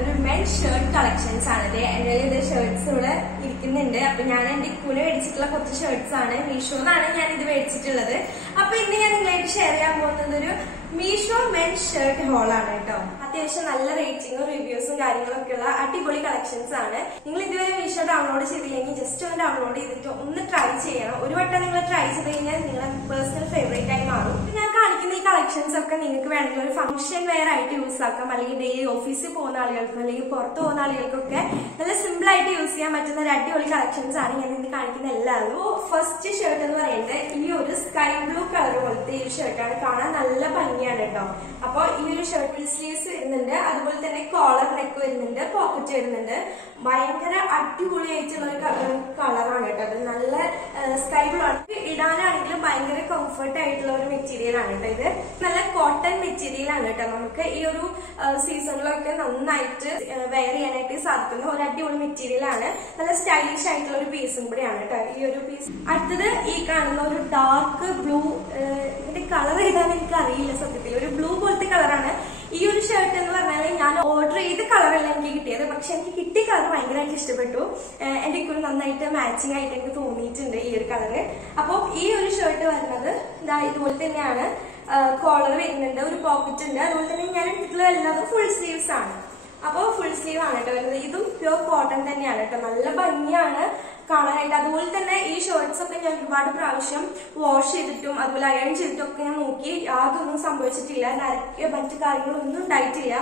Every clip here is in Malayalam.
ഒരു മെൻസ് ഷർട്ട് കളക്ഷൻസ് ആണ്. എന്റെ ഷർട്ട്സ് ഇവിടെ ഇരിക്കുന്നുണ്ട്. അപ്പൊ ഞാൻ എന്റെ ഇക്കൂനെ മേടിച്ചിട്ടുള്ള കുറച്ച് ഷർട്ട്സ് ആണ്. മീഷോന്നാണ് ഞാൻ ഇത് മേടിച്ചിട്ടുള്ളത്. അപ്പൊ ഇന്ന് ഞാൻ നിങ്ങളായിട്ട് ഷെയർ ചെയ്യാൻ പോകുന്നത് ഒരു മീഷോ മെൻസ് ഷർട്ട് ഹോൾ ആണ് കേട്ടോ. അത്യാവശ്യം നല്ല റേറ്റിംഗും റിവ്യൂസും കാര്യങ്ങളൊക്കെ ഉള്ള അടിപൊളി കളക്ഷൻസ് ആണ്. നിങ്ങൾ ഇതുവരെ മീഷോ ഡൗൺലോഡ് ചെയ്തില്ലെങ്കിൽ ജസ്റ്റ് ഒന്ന് ഡൗൺലോഡ് ചെയ്തിട്ട് ഒന്ന് ട്രൈ ചെയ്യണം. ഒരു വട്ടം നിങ്ങൾ ട്രൈ ചെയ്ത് കഴിഞ്ഞാൽ നിങ്ങളുടെ പേഴ്സണൽ ഫേവറേറ്റ് ആയി മാറും. ഞാൻ കാണിക്കുന്ന ഈ കളക്ഷൻസ് ഒക്കെ നിങ്ങൾക്ക് വേണമെങ്കിൽ ഒരു ഫംഗ്ഷൻ വെയർ ആയിട്ട് യൂസ് ആക്കാം, അല്ലെങ്കിൽ ഡെയിലി ഓഫീസിൽ പോകുന്ന ആളുകൾക്കും അല്ലെങ്കിൽ പുറത്ത് പോകുന്ന ആളുകൾക്കൊക്കെ നല്ല സിമ്പിൾ ആയിട്ട് യൂസ് ചെയ്യാൻ പറ്റുന്ന ഒരു അടിപൊളി കളക്ഷൻസ് ആണ് ഞാൻ ഇന്ന് കാണിക്കുന്ന എല്ലാവരും. ഫസ്റ്റ് ഷർട്ട് എന്ന് പറയുന്നത് ഈ ഒരു സ്കൈ ബ്ലൂ കളർ പോലത്തെ ഈ ഷർട്ടാണ്. കാണാൻ നല്ല ഭംഗിയാണ് കേട്ടോ. അപ്പൊ ഈ ഒരു ഷർട്ടിൽ സ്ലീവ്സ് വരുന്നുണ്ട്, അതുപോലെ തന്നെ കോളർ നെക്ക് വരുന്നുണ്ട്, പോക്കറ്റ് വരുന്നുണ്ട്. ഭയങ്കര അടിപൊളിയായിട്ടുള്ള ഒരു കളറാണ് കേട്ടോ. അത് നല്ല സ്കൈ ബ്ലൂ ആണ്. ഇടാനാണെങ്കിലും ഭയങ്കര കംഫർട്ട് ആയിട്ടുള്ള ഒരു മെറ്റീരിയൽ ആണ് കേട്ടോ. ഇത് നല്ല കോട്ടൺ മെറ്റീരിയൽ ആണ് കേട്ടോ. നമുക്ക് ഈ ഒരു സീസണിലൊക്കെ നന്നായിട്ട് വെയർ ചെയ്യാനായിട്ട് സാധിക്കുന്ന ഒരു അടിപൊളി മെറ്റീരിയൽ ആണ്. നല്ല സ്റ്റൈലിഷ് ആയിട്ടുള്ള ഒരു പീസും കൂടെയാണ് കേട്ടോ ഈ ഒരു പീസ്. അടുത്തത് ഈ കാണുന്ന ഒരു ഡാർക്ക് ബ്ലൂ, ഇതിന്റെ കളർ ഏതാണെന്ന് എനിക്ക് അറിയില്ല സത്യത്തിൽ. ഒരു ബ്ലൂ പോലത്തെ കളറാണ് ഈ ഒരു ഷർട്ട് എന്ന് പറഞ്ഞാൽ. ഞാൻ ഓർഡർ ചെയ്ത കളറല്ല എനിക്ക് കിട്ടിയത്, പക്ഷെ എനിക്ക് കിട്ടിയ കളർ ഭയങ്കരമായിട്ട് ഇഷ്ടപ്പെട്ടു. എന്റെ ഇക്കൊരു നന്നായിട്ട് മാച്ചിങ് ആയിട്ട് എനിക്ക് തോന്നിയിട്ടുണ്ട് ഈ ഒരു കളറ്. അപ്പൊ ഈ ഒരു ഷർട്ട് വരുന്നത് ഇതുപോലെ തന്നെയാണ്. കോളർ വരുന്നുണ്ട്, ഒരു പോക്കറ്റ് ഉണ്ട്, അതുപോലെ തന്നെ ഞാൻ എടുത്തിട്ടുള്ള എല്ലാതും ഫുൾ സ്ലീവ്സ് ആണ്. അപ്പൊ ഫുൾ സ്ലീവ് ആണ് കേട്ടോ വരുന്നത്. ഇതും പ്യൂർ കോട്ടൺ തന്നെയാണ് കേട്ടോ. നല്ല ഭംഗിയാണ് കാണാനായിട്ട്. അതുപോലെ തന്നെ ഈ ഷർട്ട്സ് ഒക്കെ ഞാൻ ഒരുപാട് പ്രാവശ്യം വാഷ് ചെയ്തിട്ടും അതുപോലെ അയൺ ചെയ്തിട്ടും ഒക്കെ ഞാൻ നോക്കി, യാതൊന്നും സംഭവിച്ചിട്ടില്ല. നരക്കിയോ മറ്റു കാര്യങ്ങളൊന്നും ഉണ്ടായിട്ടില്ല.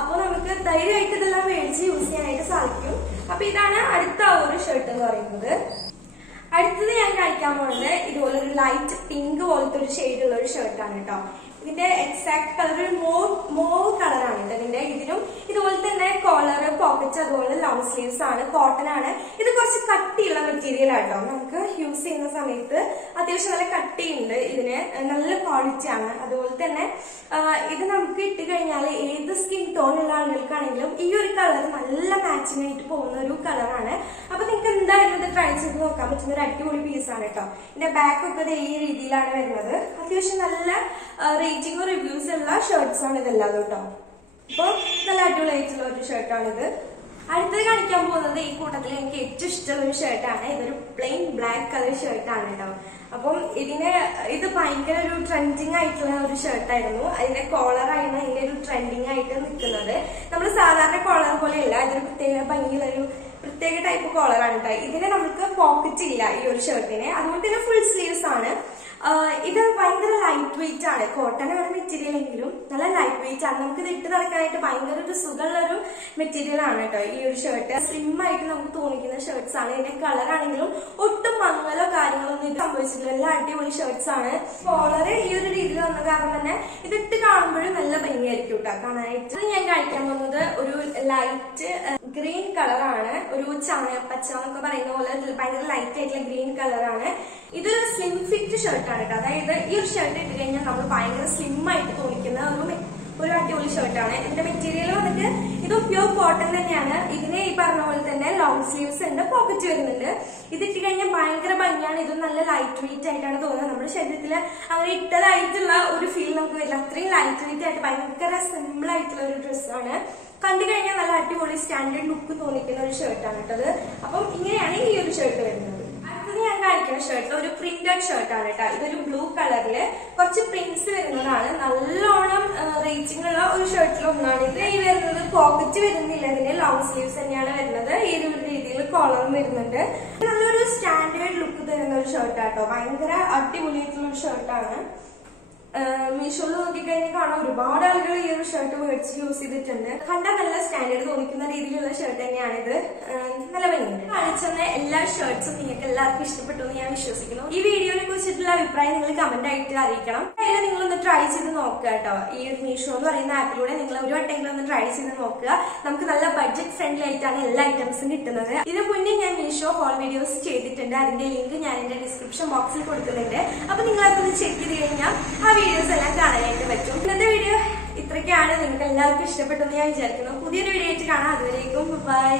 അപ്പൊ നമുക്ക് ധൈര്യമായിട്ട് ഇതെല്ലാം മേടിച്ച് യൂസ് ചെയ്യാനായിട്ട് സാധിക്കും. അപ്പൊ ഇതാണ് അടുത്ത ഒരു ഷർട്ട് എന്ന് പറയുന്നത്. അടുത്തത് ഞാൻ കഴിക്കാൻ പോകുന്നത് ഇതുപോലെ ഒരു ലൈറ്റ് പിങ്ക് പോലത്തെ ഒരു ഷെയ്ഡുള്ള ഒരു ഷർട്ടാണ് കേട്ടോ. ഇതിന്റെ എക്സാക്ട് കളർ ഒരു മോവ് കളറാണ് കേട്ടോ. ഇതിനും ഇതുപോലെ തന്നെ കോളർ, പോക്കറ്റ്, അതുപോലെ ലോങ് സ്ലീവ്സ് ആണ്. കോട്ടൺ ആണ്. ഇത് കുറച്ച് കട്ടിയുള്ള മെറ്റീരിയൽ ആട്ടോ. നമുക്ക് യൂസ് ചെയ്യുന്ന സമയത്ത് അത്യാവശ്യം നല്ല കട്ടിയുണ്ട്. ഇതിന് നല്ല ക്വാളിറ്റി ആണ്. അതുപോലെ തന്നെ ഇത് നമുക്ക് ഇട്ട് കഴിഞ്ഞാൽ ഏത് സ്കിൻ ടോണുള്ള ആളുകൾക്കാണെങ്കിലും ഈ ഒരു കളർ നല്ല മാച്ചിങ് ആയിട്ട് പോകുന്ന ഒരു കളറാണ്. അപ്പൊ നിങ്ങൾക്ക് എന്തായാലും ഇത് ട്രൈ ചെയ്ത് നോക്കാൻ പറ്റുന്ന ഒരു അടിപൊളി പീസാണ് കേട്ടോ. ഇതിന്റെ ബാക്ക് ഒക്കെ ഈ രീതിയിലാണ് വരുന്നത്. അത്യാവശ്യം നല്ല റേറ്റിംഗും റിവ്യൂസ് ഉള്ള ഷർട്ട്സ് ആണ് ഇതെല്ലാം കേട്ടോ. അപ്പൊ നല്ല അടിപൊളിയായിട്ടുള്ള ഒരു ഷർട്ടാണിത്. അടുത്തത് കാണിക്കാൻ പോകുന്നത് ഈ കൂട്ടത്തിൽ എനിക്ക് ഏറ്റവും ഇഷ്ടമുള്ള ഒരു ഷർട്ടാണ്. ഇതൊരു പ്ലെയിൻ ബ്ലാക്ക് കളർ ഷർട്ടാണ് കേട്ടോ. അപ്പം ഇത് ഭയങ്കര ഒരു ട്രെൻഡിങ് ആയിട്ടുള്ള ഒരു ഷർട്ടായിരുന്നു. അതിന്റെ കോളറായിരുന്നു ഇതിന്റെ ഒരു ട്രെൻഡിങ് ആയിട്ട് നിൽക്കുന്നത്. നമ്മൾ സാധാരണ കോളർ പോലെയല്ല, ഇതൊരു പ്രത്യേക ഭംഗിയുള്ള ഒരു പ്രത്യേക ടൈപ്പ് കോളറാണ് കേട്ടോ. ഇതിന് നമുക്ക് പോക്കറ്റ് ഇല്ല ഈ ഒരു ഷർട്ടിന്. അതുകൊണ്ട് തന്നെ ഫുൾ സ്ലീവ്സ് ആണ്. ഇത് ഭയങ്കര ലൈറ്റ് വെയിറ്റ് ആണ്. കോട്ടൺ ആണ് മെറ്റീരിയൽ എങ്കിലും നല്ല ലൈറ്റ് വെയിറ്റ് ആണ്. നമുക്ക് ഇത് ഇട്ട് നടക്കാനായിട്ട് ഭയങ്കര ഒരു സുഖമുള്ള ഒരു മെറ്റീരിയൽ ആണ് കേട്ടോ ഈ ഒരു ഷർട്ട്. സ്ലിം ആയിട്ട് നമുക്ക് തോന്നിക്കുന്ന ഷർട്ട്സ് ആണ്. ഇതിന്റെ കളർ ആണെങ്കിലും ഒട്ടും മങ്ങലോ കാര്യങ്ങളോ ഒന്നും ഇത് സംഭവിച്ചിട്ടില്ല. എല്ലാ അടിപൊളി ഷർട്ട്സ് ആണ്. കോളർ ഈ ഒരു രീതിയിൽ വന്ന കാരണം തന്നെ ഇതിട്ട് കാണുമ്പോഴും നല്ല ഭംഗിയായിരിക്കും കേട്ടോ കാണാനായിട്ട്. ഞാൻ കഴിക്കാൻ പോകുന്നത് ഒരു ലൈറ്റ് ഗ്രീൻ കളറാണ്. ഒരു പച്ച എന്നൊക്കെ പറയുന്ന പോലെ ഭയങ്കര ലൈറ്റ് ആയിട്ടുള്ള ഗ്രീൻ കളറാണ്. ഇതൊരു സ്ലിം ഫിറ്റ് ഷർട്ടാണ് കേട്ടോ. അതായത് ഈ ഒരു ഷർട്ട് ഇട്ട് കഴിഞ്ഞാൽ നമ്മൾ ഭയങ്കര സ്ലിം ആയിട്ട് തോന്നിക്കുന്ന ഒരു അടിപൊളി ഷർട്ടാണ്. ഇതിന്റെ മെറ്റീരിയൽ വന്നിട്ട് ഇത് പ്യൂർ കോട്ടൺ തന്നെയാണ്. ഇതിന് ഈ പറഞ്ഞ പോലെ തന്നെ ലോങ് സ്ലീവ്സ് ഉണ്ട്, പോക്കറ്റ് വരുന്നുണ്ട്. ഇതിട്ട് കഴിഞ്ഞാൽ ഭയങ്കര ഭംഗിയാണ്. ഇത് നല്ല ലൈറ്റ് വെയിറ്റ് ആയിട്ടാണ് തോന്നുന്നത്. നമ്മുടെ ശരീരത്തിൽ അങ്ങനെ ഇട്ടതായിട്ടുള്ള ഒരു ഫീൽ നമുക്ക് വരില്ല. അത്രയും ലൈറ്റ് വെയിറ്റ് ആയിട്ട് ഭയങ്കര സിമ്പിൾ ആയിട്ടുള്ള ഒരു ഡ്രസ്സാണ്. കണ്ടു കഴിഞ്ഞാൽ നല്ല അടിപൊളി സ്റ്റാൻഡേർഡ് ലുക്ക് തോന്നിക്കുന്ന ഒരു ഷർട്ടാണ് കേട്ടത്. അപ്പം ഇങ്ങനെയാണ് ഈ ഒരു ഷർട്ട് വരുന്നത്. അടുത്തത് ഞാൻ കാണിക്കുന്ന ഷർട്ട് ഒരു പ്രിന്റഡ് ഷർട്ടാണ് കേട്ടോ. ഇതൊരു ബ്ലൂ കളറില് കുറച്ച് പ്രിന്റ്സ് വരുന്നതാണ്. നല്ലോണം റേറ്റിംഗ് ഉള്ള ഒരു ഷർട്ടിൽ ഒന്നാണ് ഇത്. ഈ വരുന്നത് പോക്കറ്റ് വരുന്നില്ല, ഇതിന്റെ ലോങ് സ്ലീവ്സ് തന്നെയാണ് വരുന്നത്. ഈ ഒരു രീതിയിൽ കോളറും വരുന്നുണ്ട്. നല്ലൊരു സ്റ്റാൻഡേർഡ് ലുക്ക് തരുന്ന ഒരു ഷർട്ടാട്ടോ. ഭയങ്കര അടിപൊളിയായിട്ടുള്ള ഒരു ഷർട്ടാണ്. മീഷോയിൽ നോക്കിക്കഴിഞ്ഞാൽ കാണാൻ ഒരുപാട് ആളുകൾ ഈ ഒരു ഷർട്ട് മേടിച്ച് യൂസ് ചെയ്തിട്ടുണ്ട്. കണ്ടാൽ നല്ല സ്റ്റാൻഡേർഡ് തോന്നിക്കുന്ന രീതിയിലുള്ള ഷർട്ട് തന്നെയാണിത്. നല്ല ഭംഗിയുണ്ട്. കാണിച്ചെന്ന എല്ലാ ഷർട്ട്സും നിങ്ങൾക്ക് എല്ലാവർക്കും ഇഷ്ടപ്പെട്ടു എന്ന് ഞാൻ വിശ്വസിക്കുന്നു. ഈ വീഡിയോനെ കുറിച്ചിട്ടുള്ള അഭിപ്രായം നിങ്ങൾ കമന്റ് ആയിട്ട് അറിയിക്കണം. അതിൽ നിങ്ങളൊന്ന് ട്രൈ ചെയ്ത് നോക്കുക കേട്ടോ. ഈ ഒരു മീഷോ എന്ന് പറയുന്ന ആപ്പിലൂടെ നിങ്ങൾ ഒരു വട്ടെങ്കിലും ഒന്ന് ട്രൈ ചെയ്ത് നോക്കുക. നമുക്ക് നല്ല ബഡ്ജറ്റ് ഫ്രണ്ട്ലി ആയിട്ടാണ് എല്ലാ ഐറ്റംസും കിട്ടുന്നത്. ഇതിന് മുന്നേ ഞാൻ മീഷോ ഹോൾ വീഡിയോസ് ചെയ്തിട്ടുണ്ട്. അതിന്റെ ലിങ്ക് ഞാൻ എന്റെ ഡിസ്ക്രിപ്ഷൻ ബോക്സിൽ കൊടുക്കുന്നുണ്ട്. അപ്പൊ നിങ്ങളതൊന്ന് ചെക്ക് ചെയ്ത് കഴിഞ്ഞാൽ ആ വീഡിയോസ് എല്ലാം കാണാനായിട്ട് പറ്റും. ഇന്നത്തെ വീഡിയോ ഇത്രയ്ക്കാണ്. നിങ്ങൾക്ക് എല്ലാവർക്കും ഇഷ്ടപ്പെട്ടെന്ന് ഞാൻ വിചാരിക്കുന്നു. പുതിയൊരു വീഡിയോ ആയിട്ട് കാണാം. അതുവരേക്കും ബൈ.